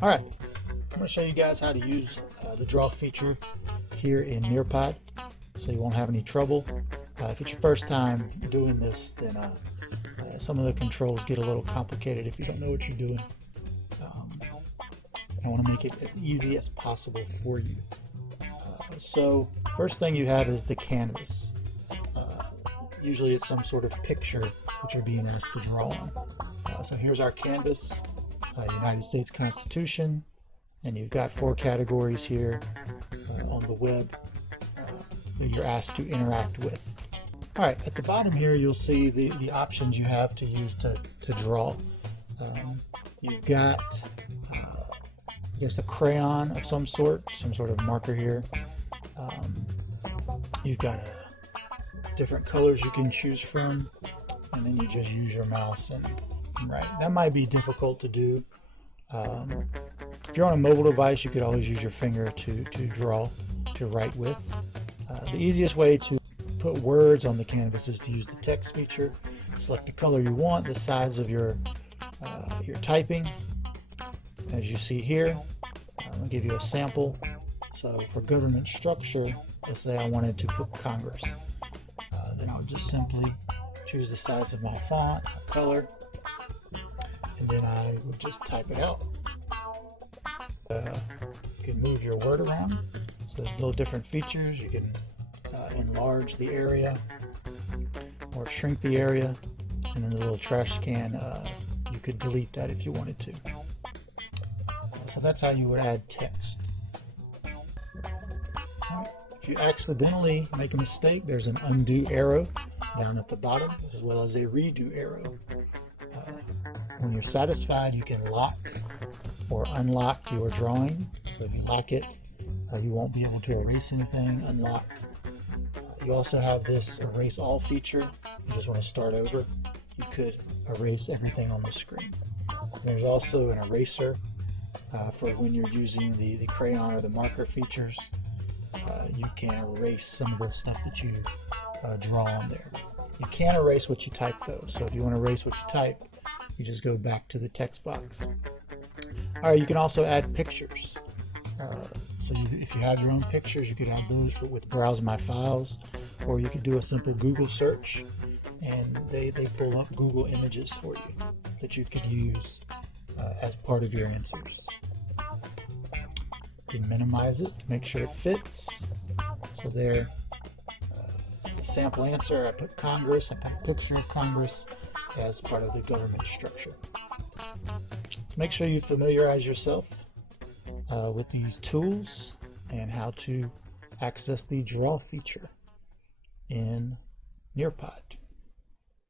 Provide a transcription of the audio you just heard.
All right, I'm going to show you guys how to use the draw feature here in Nearpod so you won't have any trouble. If it's your first time doing this, then some of the controls get a little complicated if you don't know what you're doing. I want to make it as easy as possible for you. So first thing you have is the canvas. Usually it's some sort of picture that you're being asked to draw on. So here's our canvas, United States Constitution, and you've got 4 categories here on the web that you're asked to interact with. All right, at the bottom here you'll see the options you have to use to draw. You've got I guess a crayon of some sort of marker here. You've got different colors you can choose from, and then you just use your mouse and write. That might be difficult to do. If you're on a mobile device, you could always use your finger to write with. The easiest way to put words on the canvas is to use the text feature. Select the color you want, the size of your typing. As you see here, I'm going to give you a sample. So for government structure, let's say I wanted to put Congress. Then I would just simply choose the size of my font, color, and then I would just type it out. You can move your word around. So there's little different features. You can enlarge the area or shrink the area, and then the little trash can, you could delete that if you wanted to. So that's how you would add text. Right. If you accidentally make a mistake, there's an undo arrow down at the bottom, as well as a redo arrow. When you're satisfied, you can lock or unlock your drawing. So if you lock it, you won't be able to erase anything. Unlock. You also have this erase all feature. You just want to start over. You could erase everything on the screen. There's also an eraser for when you're using the crayon or the marker features. You can erase some of the stuff that you draw on there. You can't erase what you type though, so if you want to erase what you type, you just go back to the text box. Alright, you can also add pictures. So if you have your own pictures, you could add those with Browse My Files, or you could do a simple Google search and they pull up Google images for you that you could use as part of your answers. You can minimize it to make sure it fits. So there, it's a sample answer. I put Congress, I put a picture of Congress as part of the government structure. So make sure you familiarize yourself with these tools and how to access the draw feature in Nearpod.